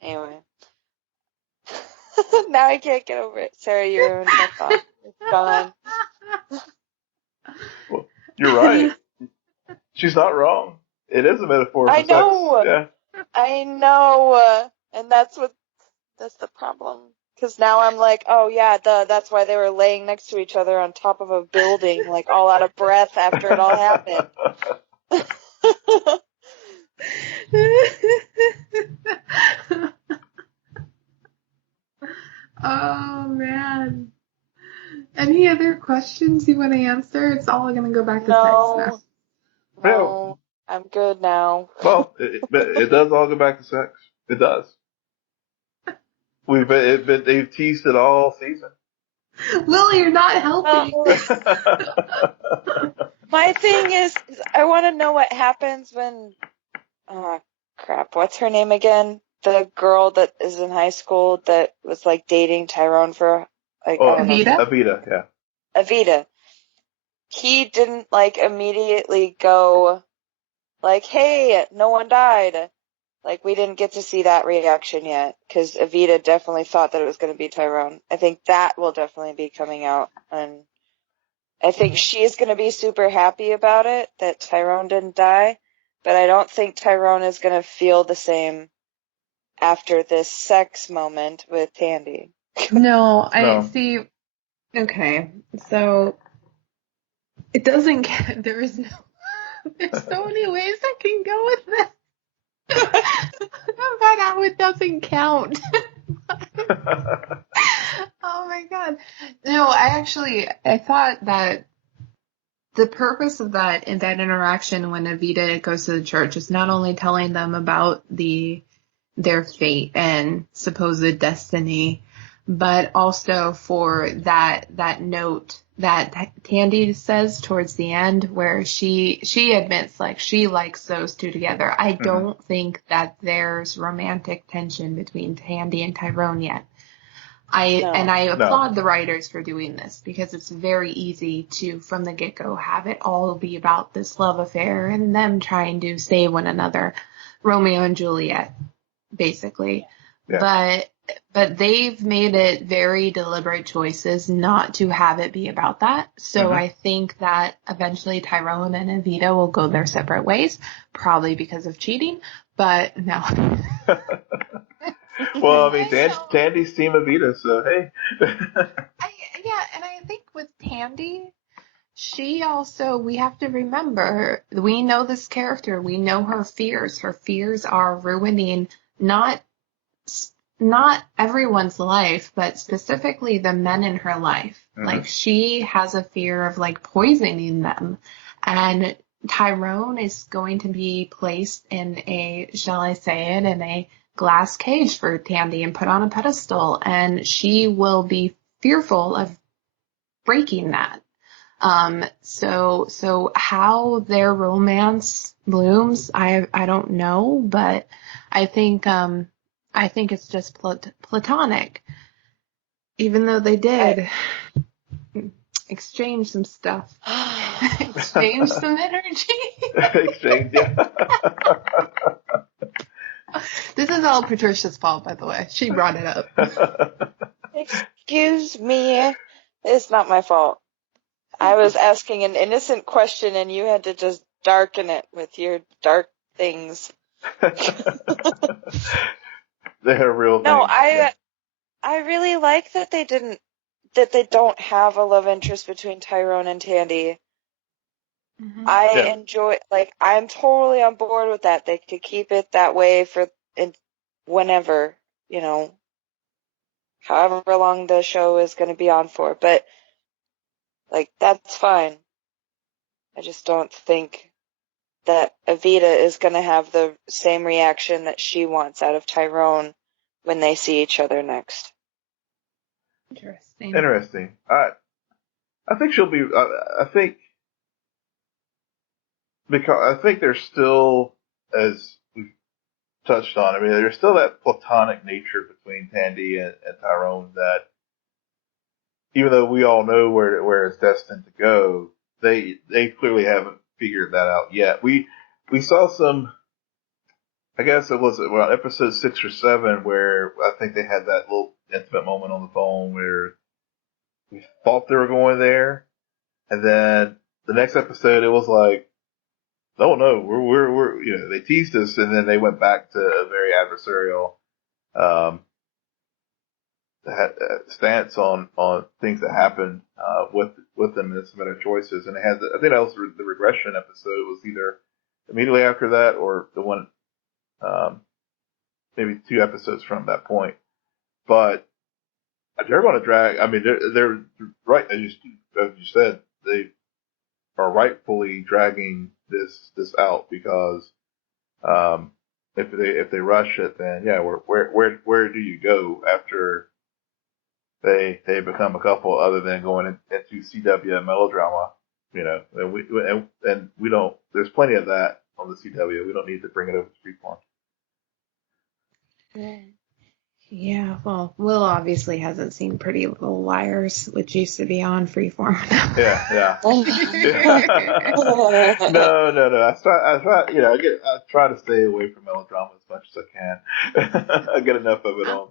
Anyway. Now I can't get over it. Sarah, you ruined my thought. It's gone. Well, you're right. She's not wrong. It is a metaphor for sex. Yeah. I know. And that's the problem. Because now I'm like, oh yeah, that's why they were laying next to each other on top of a building, like all out of breath after it all happened. Oh man. Any other questions you want to answer? It's all going to go back to sex now. No, I'm good now. Well, it does all go back to sex. It does. They've teased it all season. Will, you're not helping. My thing is I want to know what happens when, oh crap, what's her name again? The girl that is in high school that was like dating Tyrone for like, Avita, yeah. Avita. He didn't like immediately go like, hey, no one died. Like, we didn't get to see that reaction yet, because Avita definitely thought that it was going to be Tyrone. I think that will definitely be coming out, and I think she's going to be super happy about it, that Tyrone didn't die, but I don't think Tyrone is going to feel the same after this sex moment with Tandy. No, I see. Okay, so it doesn't get, there's so many ways I can go with this. About how it doesn't count. Oh my god. No, I thought that the purpose of that interaction when Avita goes to the church is not only telling them about their fate and supposed destiny, but also for that note that Tandy says towards the end where she admits like she likes those two together. I don't think that there's romantic tension between Tandy and Tyrone yet. I applaud the writers for doing this because it's very easy to, from the get-go, have it all be about this love affair and them trying to save one another. Romeo and Juliet, basically. Yeah. But they've made it very deliberate choices not to have it be about that. So I think that eventually Tyrone and Avita will go their separate ways, probably because of cheating, but no. Well, I mean, Tandy's team Avita, so hey. And I think with Tandy, she also, we have to remember, we know this character, we know her fears. Her fears are ruining not everyone's life, but specifically the men in her life. Mm-hmm. Like, she has a fear of, like, poisoning them. And Tyrone is going to be placed in a, shall I say it, in a glass cage for Tandy and put on a pedestal. And she will be fearful of breaking that. So how their romance blooms, I don't know, but I think it's just platonic, even though they did exchange some stuff, exchange some energy. Exchange, yeah. This is all Patricia's fault, by the way. She brought it up. Excuse me. It's not my fault. I was asking an innocent question and you had to just darken it with your dark things. They're real No, things. I really like that they don't have a love interest between Tyrone and Tandy. Mm-hmm. I enjoy, like, I'm totally on board with that. They could keep it that way for whenever, however long the show is going to be on for. But, like, that's fine. I just don't think that Evita is going to have the same reaction that she wants out of Tyrone when they see each other next. Interesting. I think she'll be. I think there's still, as we've touched on, I mean, there's still that platonic nature between Tandy and Tyrone that, even though we all know where it's destined to go, they clearly haven't figured that out yet. We saw some, I guess it was around episode 6 or 7 where I think they had that little intimate moment on the phone where we thought they were going there, and then the next episode it was like, oh no, we're they teased us, and then they went back to a very adversarial stance on things that happened with them and some of their choices. And it had, I think that was the regression episode was either immediately after that or the one maybe 2 episodes from that point. But they're going to drag. I mean, they're right as you said, they are rightfully dragging this out because if they rush it, then yeah, where do you go after they become a couple other than going into CW melodrama? And we don't. There's plenty of that on the CW. We don't need to bring it over to Freeform. Yeah, well, Will obviously hasn't seen Pretty Little Liars, which used to be on Freeform. Yeah. No. I try. I try to stay away from melodrama as much as I can. I get enough of it on.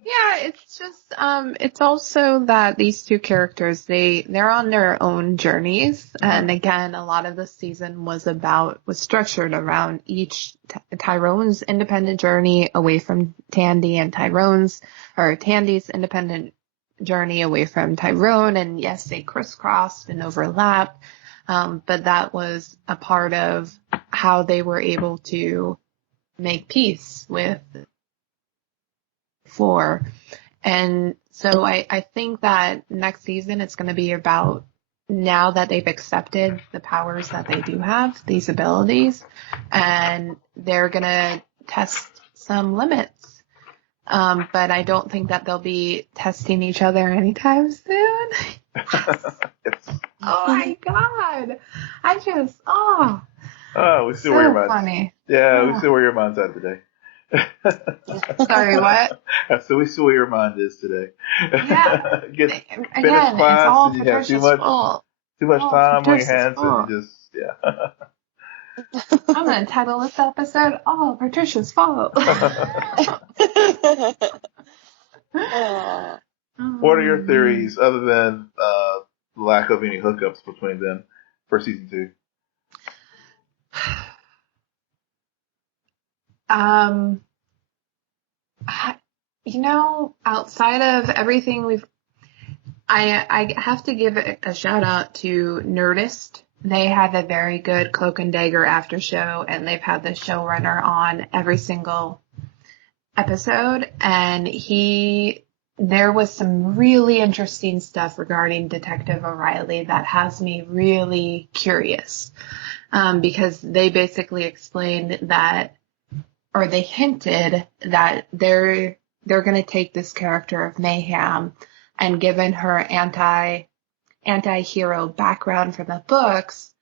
Yeah, it's just it's also that these two characters, they're on their own journeys, and again, a lot of the season was structured around each Tyrone's independent journey away from Tandy and Tandy's independent journey away from Tyrone, and yes, they crisscrossed and overlapped, but that was a part of how they were able to make peace with floor. And so I think that next season it's going to be about, now that they've accepted the powers that they do have, these abilities, and they're going to test some limits. But I don't think that they'll be testing each other anytime soon. Oh my God. We see where your mind's funny. Yeah, we see where your mind's at today. Sorry, what? So we see where your mind is today. Yeah. Finish Again, class, it's all and you have Patricia's fault. too much time on your Patricia's hands, fault. and you just I'm going to title this episode, All Patricia's Fault. What are your theories, other than lack of any hookups between them, for season 2? Outside of everything I have to give a shout out to Nerdist. They have a very good Cloak and Dagger after show, and they've had the showrunner on every single episode, and there was some really interesting stuff regarding Detective O'Reilly that has me really curious, because they basically explained that, or they hinted that they're going to take this character of Mayhem and, given her anti-hero background from the books,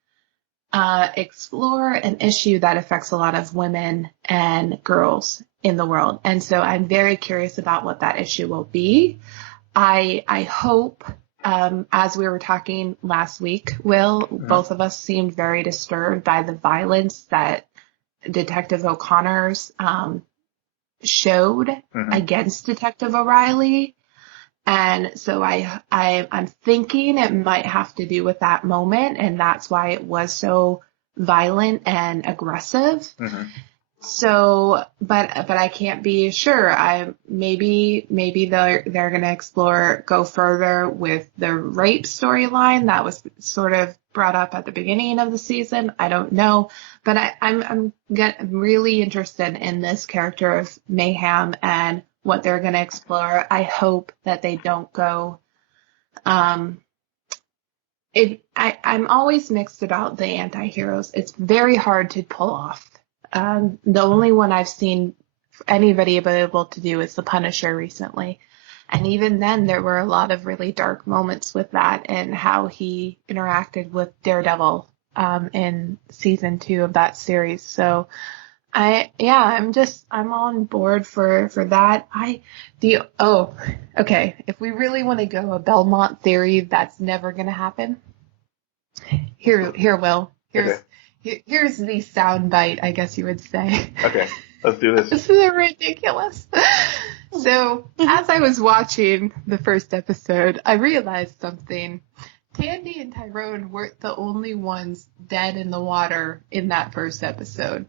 explore an issue that affects a lot of women and girls in the world. And so I'm very curious about what that issue will be. I hope, as we were talking last week, Will, both of us seemed very disturbed by the violence that Detective O'Connor's showed against Detective O'Reilly. And so I'm thinking it might have to do with that moment, and that's why it was so violent and aggressive. So, but I can't be sure. Maybe they're going to go further with the rape storyline that was sort of brought up at the beginning of the season. I don't know, but I'm really interested in this character of Mayhem and what they're going to explore. I hope that they don't go. I'm always mixed about the anti-heroes. It's very hard to pull off. The only one I've seen anybody be able to do is the Punisher recently. And even then, there were a lot of really dark moments with that and how he interacted with Daredevil in season 2 of that series. So I'm on board for that. Okay. If we really want to go a Belmont theory, that's never going to happen. Here, Will. Here's the sound bite, I guess you would say. Okay, let's do this. This is ridiculous. So, as I was watching the first episode, I realized something. Tandy and Tyrone weren't the only ones dead in the water in that first episode,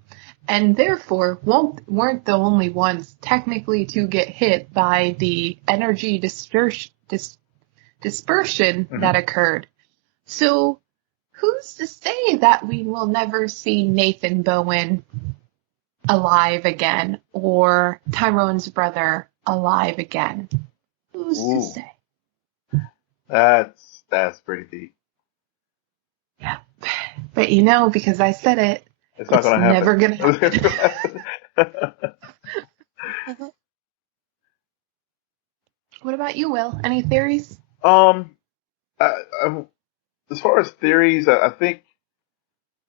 and therefore weren't the only ones technically to get hit by the energy dispersion that occurred. So, who's to say that we will never see Nathan Bowen alive again, or Tyrone's brother alive again? Who's to say? That's pretty deep. Yeah. But because I said it, it's not going to happen. Never going to happen. What about you, Will? Any theories? As far as theories, I think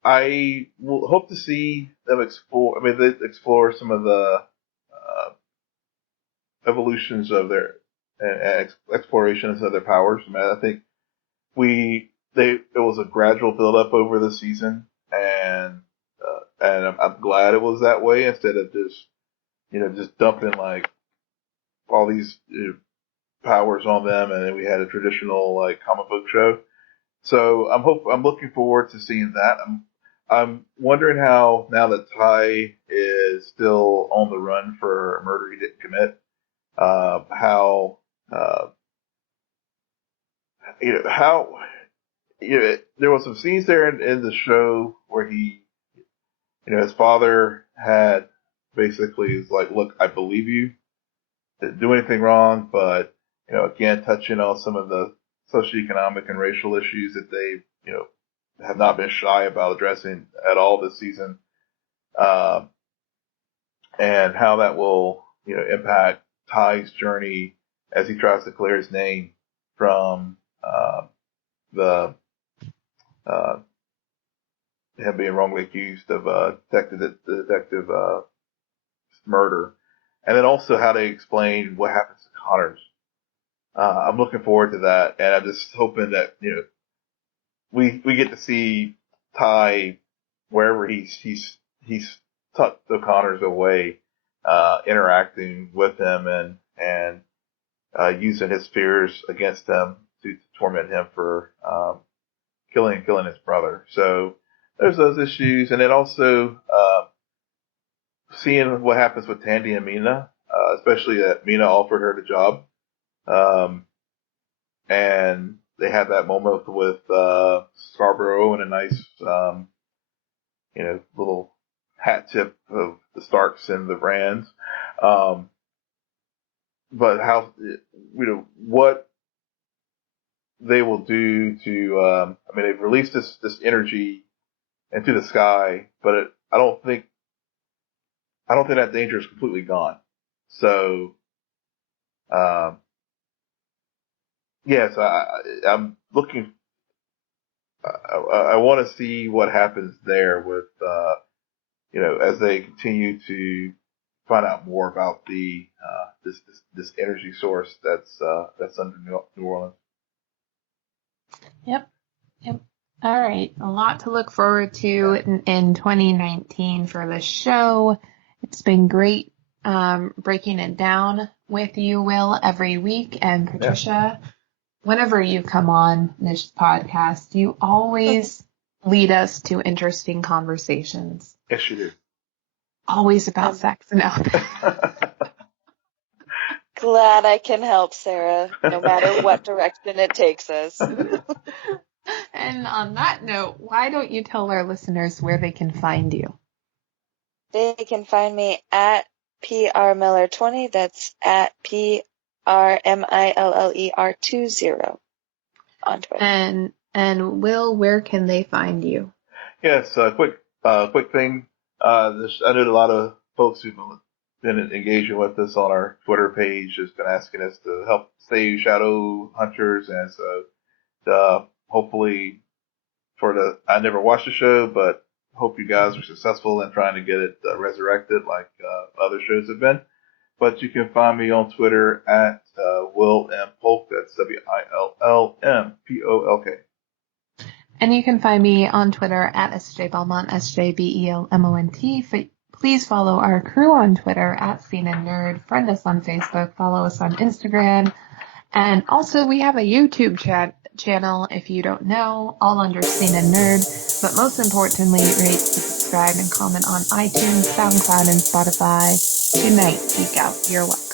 I will hope to see them explore. They explore some of the evolutions of their explorations of their powers. I think it was a gradual build up over the season, and I'm glad it was that way instead of just dumping like all these powers on them, and then we had a traditional like comic book show. So I'm looking forward to seeing that. I'm wondering how, now that Ty is still on the run for a murder he didn't commit, there was some scenes there in the show where he, his father had basically like, look, I believe you, didn't do anything wrong, but again, touching on some of the socioeconomic and racial issues that they, have not been shy about addressing at all this season, and how that will, impact Ty's journey as he tries to clear his name from him being wrongly accused of detective murder, and then also how they explain what happens to Connors. I'm looking forward to that, and I'm just hoping that we get to see Ty wherever he's tucked the Connors away, interacting with him and using his fears against them to torment him for killing his brother. So there's those issues, and then also seeing what happens with Tandy and Mina, especially that Mina offered her the job. and they had that moment with Scarborough and a nice, little hat tip of the Starks and the Rands. But how, what they will do to, they've released this energy into the sky, but I don't think that danger is completely gone. So, yes, I'm looking. I want to see what happens there with, as they continue to find out more about the this energy source that's under New Orleans. Yep. All right. A lot to look forward to in 2019 for the show. It's been great breaking it down with you, Will, every week. And Patricia, whenever you come on this podcast, you always lead us to interesting conversations. Yes, you do. Always about sex. No. Glad I can help, Sarah, no matter what direction it takes us. And on that note, why don't you tell our listeners where they can find you? They can find me at prmiller20. That's at prmiller20 on Twitter. And Will, where can they find you? Yes, quick thing. I know a lot of folks who've been engaging with us on our Twitter page has been asking us to help save shadow hunters, and so hopefully I never watched the show, but hope you guys are successful in trying to get it resurrected like other shows have been. But you can find me on Twitter at Will M. Polk. That's WILLMPOLK. And you can find me on Twitter at SJ Belmont, SJBELMONT. Please follow our crew on Twitter at Scene and Nerd. Friend us on Facebook. Follow us on Instagram. And also we have a YouTube channel, if you don't know, all under Scene and Nerd. But most importantly, rate, subscribe, and comment on iTunes, SoundCloud, and Spotify. Good night. Geek out. You're welcome.